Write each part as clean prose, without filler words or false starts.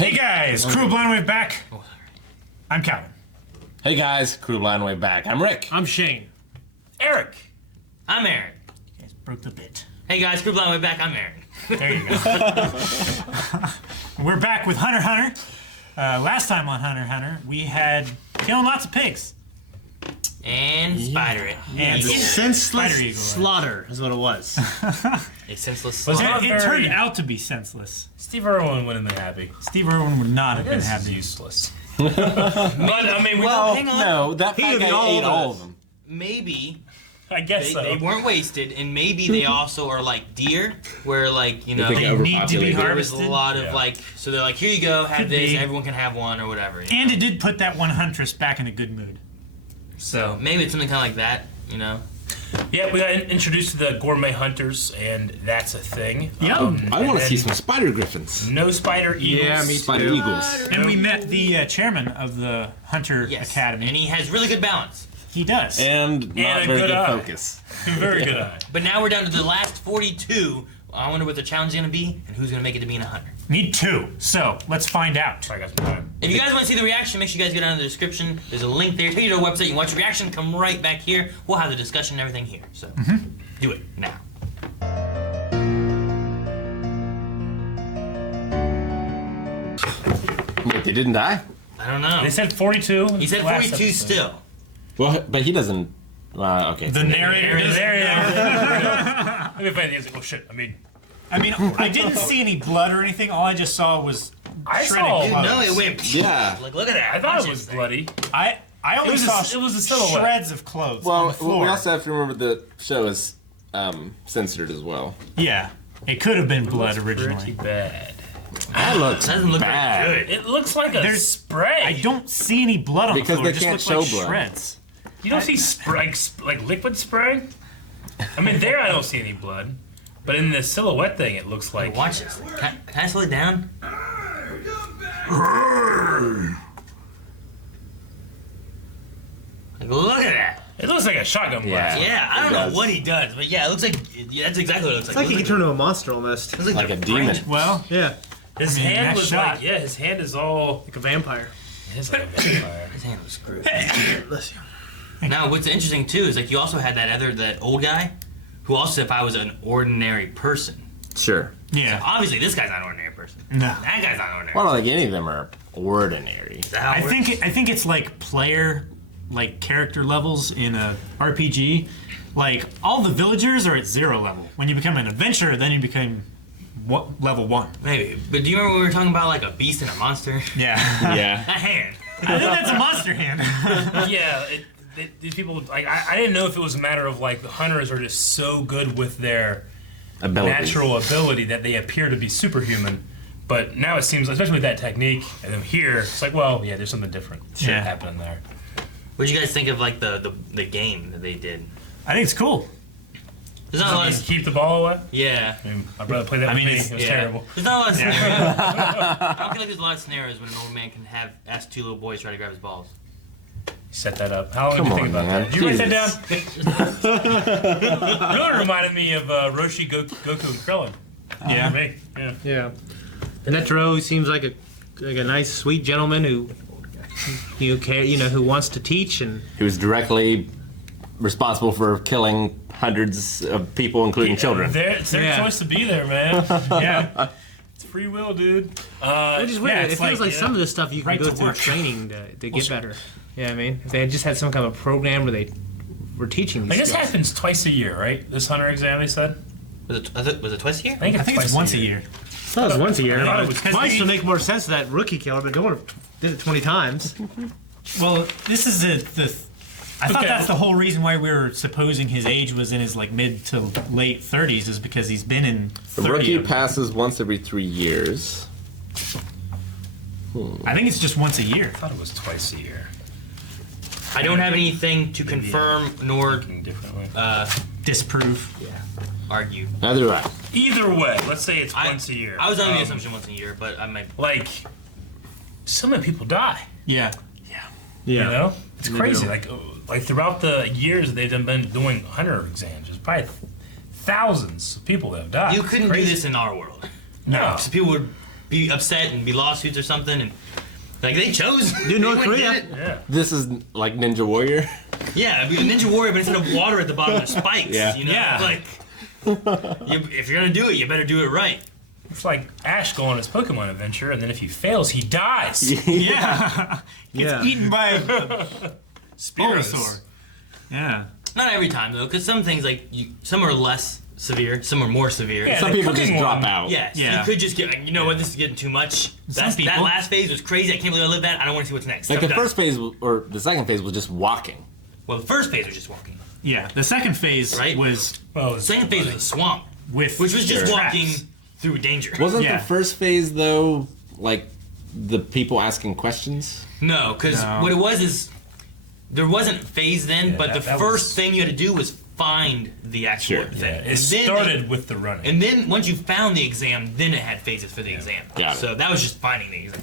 Hey guys, Crew Blind Wave back. I'm Calvin. Hey guys, Crew Blind Wave back. I'm Rick. I'm Shane. Eric. I'm Aaron. You guys broke the bit. Hey guys, Crew Blind Wave back. I'm Aaron. There you go. We're back with Hunter x Hunter. Last time on Hunter x Hunter, we had killing lots of pigs. And Spider It. And Senseless slaughter is what it was. A senseless It slaughter. turned out to be senseless. Steve Irwin wouldn't have been happy. Steve Irwin would not have been This is happy. useless. But, I mean, hang on. No, that fat guy ate all of them. Maybe I guess they, so. they weren't wasted, and maybe they also are like deer, where like, you know, think They need to be there was a harvested. lot of like, so they're like, here you go, have Could this, be. everyone can have one or whatever. You know? And it did put that one huntress back in a good mood. So maybe it's something kind of like that, you know. Yeah, we got introduced to the gourmet hunters, and that's a thing. Yep. I want to see some spider griffins. No spider eagles. Yeah, me too. Spider eagles. And we met the chairman of the Hunter Yes. Academy. And he has really good balance. He does. And not a very good good eye. focus. Very good eye. But now we're down to the last 42. I wonder what the challenge is going to be, and who's going to make it to being a hunter. Need two. So, let's find out. I got some time. If you guys want to see the reaction, make sure you guys go down in the description. There's a link there. Take you to our website. You can watch the reaction. Come right back here. We'll have the discussion and everything here. So, do it now. Wait, they didn't die? I don't know. They said 42. He said last 42 episode. still. Well, but he doesn't. Okay. The narrator does. There you go. Let me find the answer. Oh shit! I mean, I didn't see any blood or anything. All I just saw was I shredded saw- clothes. No, it went. Yeah. Like, look at that. I thought it Punches was thing. bloody. I only was a- saw it was a silhouette. shreds of clothes on Well, the floor. we also have to remember the show is censored as well. Yeah, it could have been blood Pretty originally. bad. That looks Doesn't look bad. very good. It looks like a There's- spray. I don't see any blood on Because the floor. they It can't just looks show like blood. shreds. You don't see spray, like liquid spray? I mean, there I don't see any blood. But in the silhouette thing, it looks like... Watch this. Can I slow it down? Like, look at that. It looks like a shotgun blast. Yeah, I don't It know does. what he does, but yeah, it looks like that's exactly what it looks It's like he It can looks turn into a monster almost. looks Like the a demon. French- Well, Yeah, His I mean, hand that was shot- like... Yeah, his hand is all... like a vampire. It's like a vampire. His hand was screwed. Bless you. Now, what's interesting too is like you also had that old guy, who also said if I was an ordinary person. Sure. yeah. Obviously, this guy's not an ordinary person. No. That guy's not ordinary. Well, I don't think any of them are ordinary. Is that how it I works? think it's like player, like character levels in a RPG. Like all the villagers are at 0 level. When you become an adventurer, then you become level 1. Maybe. But do you remember when we were talking about like a beast and a monster? Yeah. Yeah. A hand. I think that's a monster hand. Yeah, these people... Like, I didn't know if it was a matter of, like, the hunters are just so good with their Abilities. natural ability that they appear to be superhuman. But now it seems, especially with that technique, and then here, it's like, well, yeah, there's something different. Shit Yeah. happening there. What'd you guys think of like the game that they did? I think it's cool. There's not a lot of Keep the ball away? yeah. I mean, my brother played that I with mean, me. it's- It was Yeah. terrible. There's not a lot of scenarios. I don't feel like there's a lot of scenarios when an old man can ask 2 little boys try to grab his balls. Set that up. How long Come did you think on, about man. that? Did you write that down? You know what it reminded me of Roshi, Goku, and Krillin. Yeah. For me. Yeah. Yeah. Netro seems like a nice, sweet gentleman who who wants to teach and He was directly responsible for killing hundreds of people, including children. It's their Yeah. choice to be there, man. Yeah. It's free will, dude. which is weird. yeah, it it's feels like, like some of this stuff you can right go to through work. training to get better. Yeah, I mean, if they had just had some kind of program where they were teaching these Like, this skills. happens twice a year, right? This hunter exam, they said? Was it twice a year? I think it's once a year. I thought it was once a year. I thought it But was- it might still make more sense to that rookie killer, but don't want to did it 20 times. Well, this is I thought Okay. that's the whole reason why we were supposing his age was in his like mid to late 30s is because he's been in The 30 rookie of them. passes once every 3 years. I think it's just once a year. I thought it was twice a year. I don't have anything to confirm nor Looking differently. Disprove. argue. Neither do I. Either way, let's say it's once a year. I was under the assumption once a year, but I might. Like, so many people die. Yeah. You know? It's They crazy. do. Like throughout the years that they've been doing hunter exams, there's probably thousands of people that have died. You It's couldn't do crazy. this in our world. No. So people would be upset and be lawsuits or something. And like they chose. Dude, North they went and Korea. did it. Yeah. This is like Ninja Warrior. Yeah, it'd be a Ninja Warrior, but instead of water at the bottom, there's spikes. Yeah. You know, Yeah. like if you're gonna do it, you better do it right. It's like Ash going on his Pokemon adventure, and then if he fails, he dies. Yeah. Yeah. Eaten by a Spearows. Bulbasaur. Yeah. Not every time though, because some things some are less severe, some are more severe. Yeah, Some the people just cooking drop one. out. Yes, Yeah. you could just get. You know what? This is getting too much. That people- last phase was crazy. I can't believe I lived that. I don't want to see what's next. Like I'm the done. first phase or the second phase was just walking. Well, the first phase was just walking. Yeah. The second phase Right? was Well, The second phase was a swamp, with which was just Sure. walking traps. through danger. Wasn't Yeah. the first phase though like the people asking questions? No, because No. what it was is there wasn't phase then, Yeah, but the that first was- thing you had to do was find the actual Sure. thing. yeah, And it then started with the running. And then once you found the exam, then it had phases for the exam. Got it. So that was just finding the exam.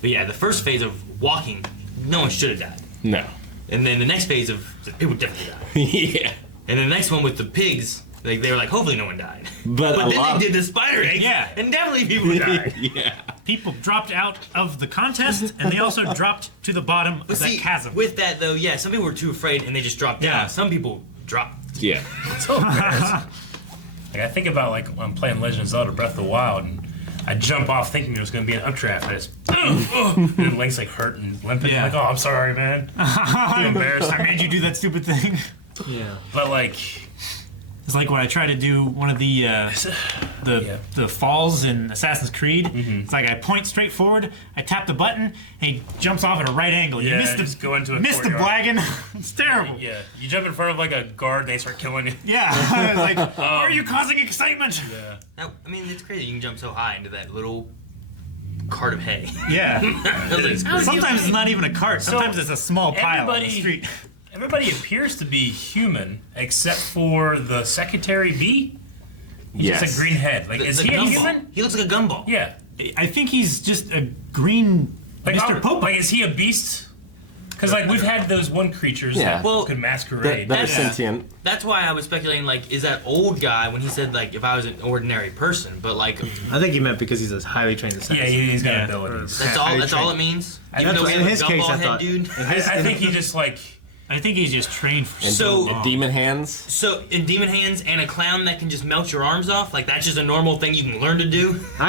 But yeah, the first phase of walking, no one should have died. No. And then the next phase of people definitely died. Yeah. And then the next one with the pigs, they were like, hopefully no one died. But a then lot- they did the spider egg, Yeah. and definitely people died. Yeah. people dropped out of the contest, and they also dropped to the bottom But of that see, chasm. with that though, yeah, some people were too afraid and they just dropped Yeah. down. Some people dropped. Yeah. It's so embarrassing. Like I think about like when I'm playing Legend of Zelda: Breath of the Wild, and I jump off thinking there was going to be an updraft. I just, and then Link's like hurt and limping. Yeah. Like, oh, I'm sorry, man. Too embarrassed. I made you do that stupid thing. Yeah. But like, It's like when I try to do one of the the falls in Assassin's Creed. It's like I point straight forward, I tap the button, and he jumps off at a right angle. You Yeah, missed just go into a missed the courtyard. wagon. It's terrible. yeah, you jump in front of like a guard, they start killing you. Yeah. It's like, why are you causing excitement? Yeah. Now, I mean, it's crazy. You can jump so high into that little cart of hay. Yeah. It's crazy. Sometimes it's not even a cart. Sometimes it's a small pile on the everybody- street. Everybody appears to be human except for the Secretary B. He's Yes. just a green head. Like, is The he a gumball. human? He looks like a gumball. Yeah. I think he's just a green Like, Mr. Pope. like, is he a beast? Because like we've had those one creatures Yeah. that Well, could That, masquerade. that is Yeah. sentient. That's why I was speculating, like, is that old guy when he said, like, if I was an ordinary person, but, like, I think he meant because he's a highly trained assassin. yeah, he's got Yeah. abilities. that's all it means? I- Even though that's we in have his a case, gumball I head thought. dude? I think he just like I think he's just trained for And, So- and demon hands. So, in demon hands and a clown that can just melt your arms off, like, that's just a normal thing you can learn to do? No,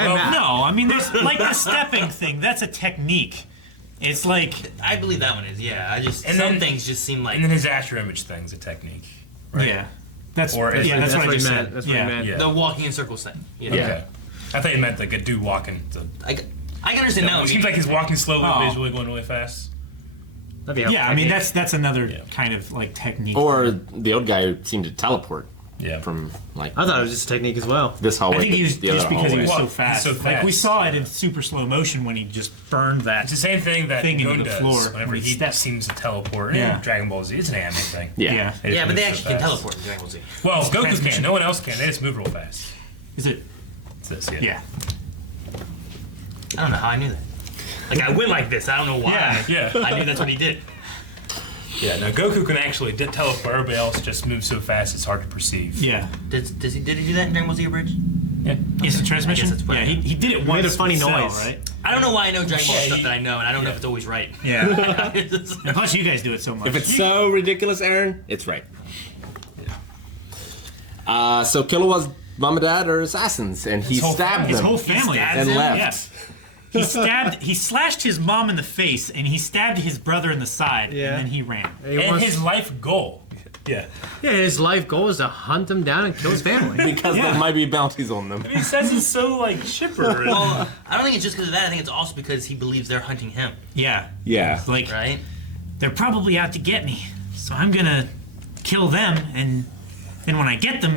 I mean, there's like the stepping thing. That's a technique. It's like, I believe that one is, yeah. I just, And some then- things just seem like, and then his Astro Image thing's a technique. Right. yeah, that's Or if- yeah, that's what I he just meant. said. That's what yeah. he meant. Yeah. the walking in circles thing. You know? Yeah. Okay. I thought you meant like a dude walking. I can understand that It one. seems like he's walking slowly, but he's Oh. really going really fast. That'd be Yeah, I mean helpful. that's another Yeah. kind of like technique. Or the old guy who seemed to teleport Yeah. from like I thought it was just a technique as well. this hallway. I think he was to the other just because he hallway. was so Well, he's fast. so Like we fast. saw it in super slow motion when he just burned that. It's the same thing that Thing into Gun the does floor whenever when he he steps. seems to teleport. Yeah. And Dragon Ball Z, it's an anime thing. Yeah. Yeah. just Yeah, but move they so actually can fast. teleport in Dragon Ball Z. Well, Goku can. transmission. No one else can. They just move real fast. Is it? It's this, yeah. Yeah. I don't know how I knew that. Like, I went like this. I don't know why. Yeah. Yeah. I knew that's what he did. Yeah, now Goku can actually teleport. Everybody else just moves so fast it's hard to perceive. Yeah. Did he do that in Dragon Ball Z Bridge? Yeah. Is it transmission? I guess that's what Yeah, I he, know. he did it made once. a funny with Cell, noise. right? I don't know why I know Dragon Ball Yeah, stuff he- that I know, and I don't know if it's always right. Yeah. It's- And plus, you guys do it so much. If it's so ridiculous, Aaron, it's right. So Killua's mom and dad are assassins, and he whole stabbed family. his them whole family stabbed and him? left. Yeah. He slashed his mom in the face, and he stabbed his brother in the side, Yeah. and then he ran. He And wants- his life goal. Yeah. yeah, his life goal is to hunt him down and kill his family. Because Yeah. there might be bounties on them. He says it's so like chipper. well, I don't think it's just because of that. I think it's also because he believes they're hunting him, Yeah. Yeah. Like, right? they're probably out to get me, so I'm gonna kill them, and then when I get them,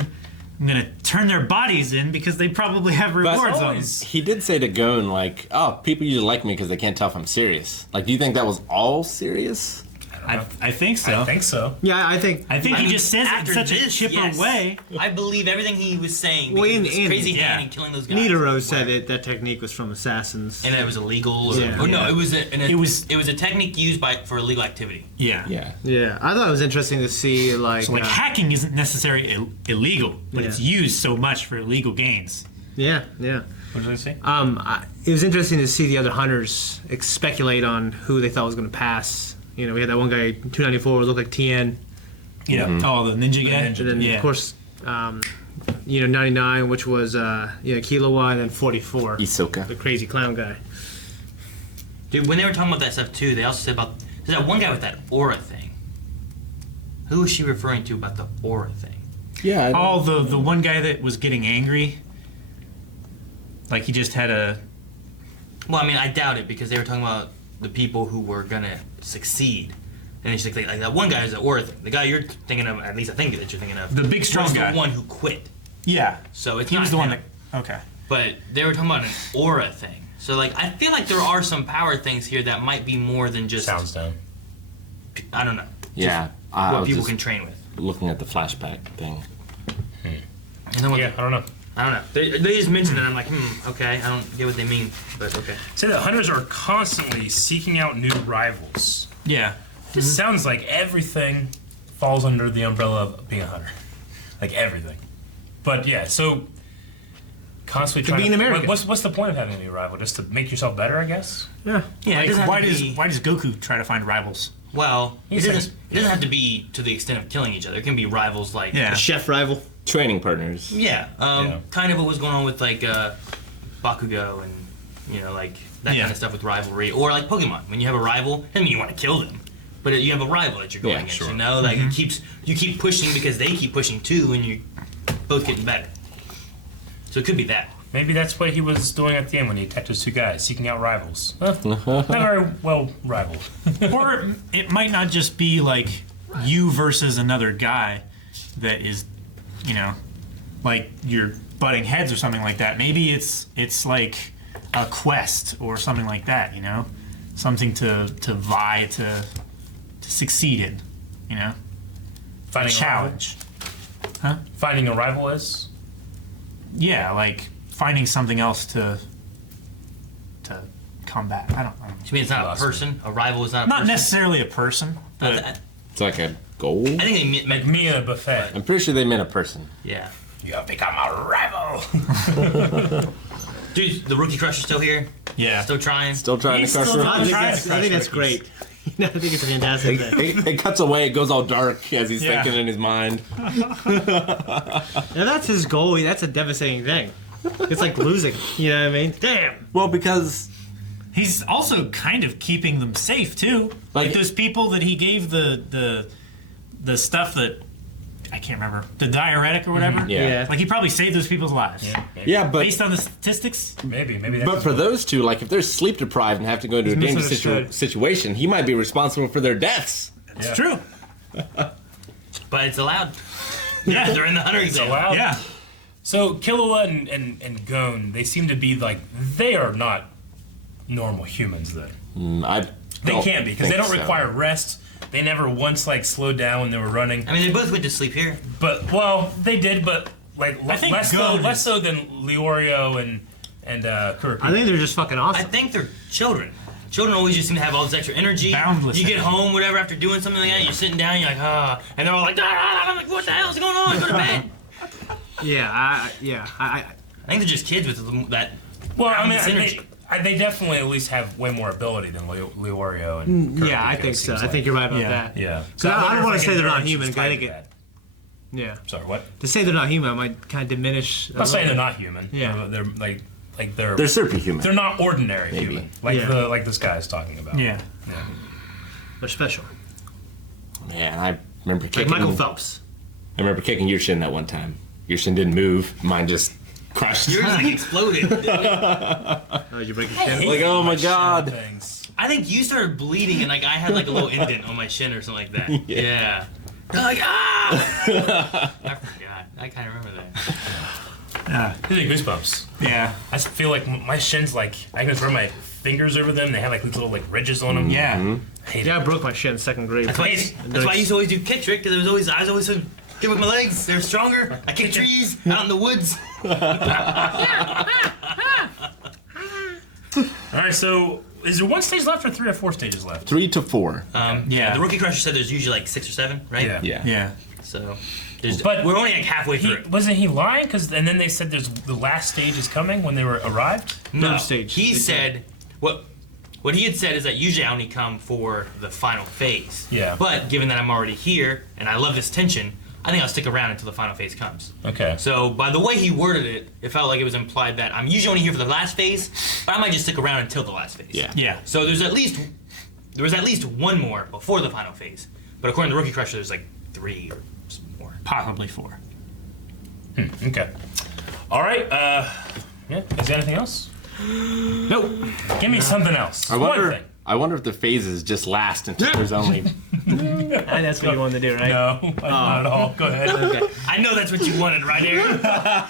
I'm gonna turn their bodies in because they probably have rewards on them. always- He did say to Gon, like, oh, people usually like me because they can't tell if I'm serious. Like, do you think that was all serious? I think so. I think so. Yeah, I think. I think he mean, just says it in after such a this, chipper yes. way. I believe everything he was saying. Well, Because in- of his in- crazy yeah. hand and killing those guys. Nidoro said it. That technique was from assassins. And it was illegal. Or, Yeah. or no, Yeah. it was It was- a technique used for illegal activity. Yeah. Yeah. Yeah, I thought it was interesting to see like. So, like, hacking isn't necessarily illegal, but Yeah. it's used so much for illegal gains. Yeah, yeah. What did I say? It was interesting to see the other hunters speculate on who they thought was going to pass. You know, we had that one guy, 294, looked like TN. Yeah. Oh, the ninja guy. And then, of course, 99, which was Kilowa, and then 44, Isoka. the crazy clown guy. Dude, when they were talking about that stuff too, they also said about there's that one guy with that aura thing. Who was she referring to about the aura thing? Yeah. Oh, the one guy that was getting angry. Like he just had a. Well, I mean, I doubt it because they were talking about the people who were gonna succeed, and it's like that one guy is the aura thing. The guy you're thinking of, at least I think that you're thinking of, The big strong was guy. the one who quit. Yeah. So it's He not was the one him. that. Okay. But they were talking about an aura thing. So like, I feel like there are some power things here that might be more than just Sounds dumb. I don't know. Yeah. I What was people just can train with. looking at the flashback thing. And then what Yeah, I don't know. I don't know. They just mentioned it. And I'm like, okay. I don't get what they mean, but okay. Say that hunters are constantly seeking out new rivals. Yeah. This sounds like everything falls under the umbrella of being a hunter. Like everything. But yeah, so constantly trying being American. What's the point of having a new rival? Just to make yourself better, I guess? Yeah. Yeah, it Like, doesn't have why to does be, Goku try to find rivals? well, it He doesn't, says- it doesn't have to be to the extent of killing each other. It can be rivals like Yeah. Chef rival. Training partners. Yeah, Yeah. kind of what was going on with like Bakugo and like that Yeah. kind of stuff with rivalry, or like Pokemon. When you have a rival, doesn't mean you want to kill them, but you have a rival that you're going Yeah, against. sure. You know, like you keep pushing because they keep pushing too, and you're both getting better. So it could be that. Maybe that's what he was doing at the end when he attacked those two guys, seeking out rivals. Not very well rivaled. Or it might not just be like you versus another guy that is, like you're butting heads or something like that. Maybe it's like a quest or something like that. Something to vie to succeed in. A Finding challenge. A rival? Finding a rival is? Yeah, like finding something else to combat. I don't know. I mean, it's not a Lost me. person. A rival is not a Not person. necessarily a person, but I It's like a goal. think they meant Like me at a buffet. I'm pretty sure they meant a person. yeah. You have become a rival. Dude, the Rookie Crusher's still here. yeah. Still trying. Still trying He's to crush still her. trying. I think that's great. I think it's a fantastic thing. It cuts away. It goes all dark as he's Yeah. thinking in his mind. Now that's his goal. That's a devastating thing. It's like losing. You know what I mean? Damn. Well, because He's also kind of keeping them safe too. Like Like- those people that he gave the stuff that I can't remember, the diuretic or whatever. yeah. Like he probably saved those people's lives. Yeah, but Based on the statistics. Maybe that's but for those two, like if they're sleep deprived and have to go into a dangerous misunderstood. situation, he might be responsible for their deaths. It's true. But it's allowed. Yeah. They're in the hunter it's exam. allowed. Yeah. So Killua and Gon, they seem to be like, they are not normal humans then. They don't can't be because they think don't so. require rest. They never once slowed down when they were running. I mean, they both went to sleep here. But well, they did, but like I think less Gon so than Leorio and Kuro. I think they're just fucking I awesome. think they're children. Children always just seem to have all this extra energy. Boundless You get energy. home, whatever, after doing something like that, you're sitting down, you're like, and they're all like, I'm like, what the hell is going on? Go to bed. I I think they're just kids with that. well, I mean, boundless energy. they definitely at least have way more ability than Leorio and Kuro, I it think so. seems I like. think you're right about Yeah. that. Yeah. So I wonder don't if, wanna like, say they're not endurance human, is 'cause I tied think to it- that. Yeah. Sorry, what? To say they're not human might kind of diminish. I'm not saying they're not human. Yeah. They're They're superhuman. they're not ordinary Maybe. human like Yeah. like this guy is talking about. Yeah. They're special. Man, I remember Like kicking. Michael Phelps. I remember kicking your shin that one time. Your shin didn't move. Mine just crushed. Yours like exploded. Oh, did you break your shin? Like, oh my god. Things. I think you started bleeding and like I had like a little indent on my shin or something like that. Yeah. They're like, I forgot. I kind of remember that. These are goosebumps. Yeah. I just feel like my shins, like I can throw my fingers over them. They have like these little like ridges on them. Yeah. I hate Yeah, I it. broke my shin in second grade. That's why I used to always do kick trick because I was always so good with my legs. They're stronger. I kick trees out in the woods. All right, so is there one stage left or 3 or 4 stages left? 3 to 4. Yeah. The Rookie Crusher said there's usually like 6 or 7, right? Yeah. Yeah. Yeah. So, But we're only like halfway through. Wasn't he lying? And then they said the last stage is coming when they were arrived. No, Third stage. he said what he had said is that usually I only come for the final phase. Yeah. But given that I'm already here and I love this tension, I think I'll stick around until the final phase comes. Okay. So by the way he worded it, it felt like it was implied that I'm usually only here for the last phase, but I might just stick around until the last phase. Yeah. Yeah. So there was at least one more before the final phase, but according to Rookie Crusher, there's like 3 or more. Possibly 4. Okay. All right. Yeah. Is there anything else? Nope. Give me something else. I One wonder. thing. I wonder if the phases just last until there's only. That's what you wanted to do, right? No, not at all. Go ahead. Okay. I know that's what you wanted, right, Aaron?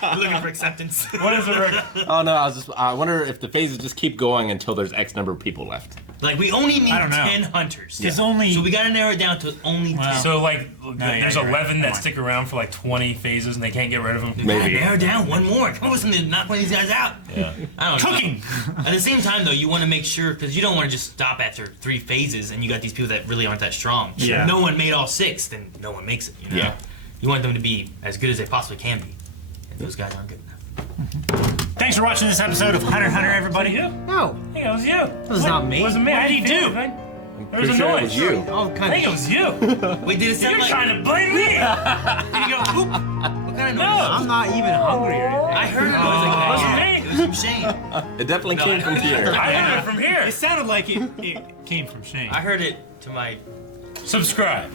You're looking for acceptance. What is it, Rick? Oh no! I wonder if the phases just keep going until there's X number of people left. Like, we only need I don't know. 10 hunters. There's only. So we gotta narrow it down to only 10. Wow. So like, yeah, there's you're right. 11 that Come on. stick around for like 20 phases and they can't get rid of them. Maybe. Narrow down one more. Come up with something to knock one of these guys out. Yeah. I don't know. Cooking! At the same time, though, you want to make sure, because you don't want to just stop after 3 phases and you got these people that really aren't that strong. Yeah. If no one made all 6, then no one makes it, you know? Yeah. You want them to be as good as they possibly can be. And those guys aren't good enough. Thanks for watching this episode of Hunter x Hunter, everybody. You? No. I think it was you. That was not me. Wasn't me. What I did he didn't feel do? anything. There Pretty was a sure it noise. was you. All I kind think it of. was you. Wait, did it sound You're like... trying to blame me. Did you go, whoop? What kind of noise? I'm not even hungry or anything. I heard a noise like that. wasn't Yeah. me. It was from Shane. It definitely came from here. I heard it from here. It sounded like it came from Shane. I heard it to my... Subscribe.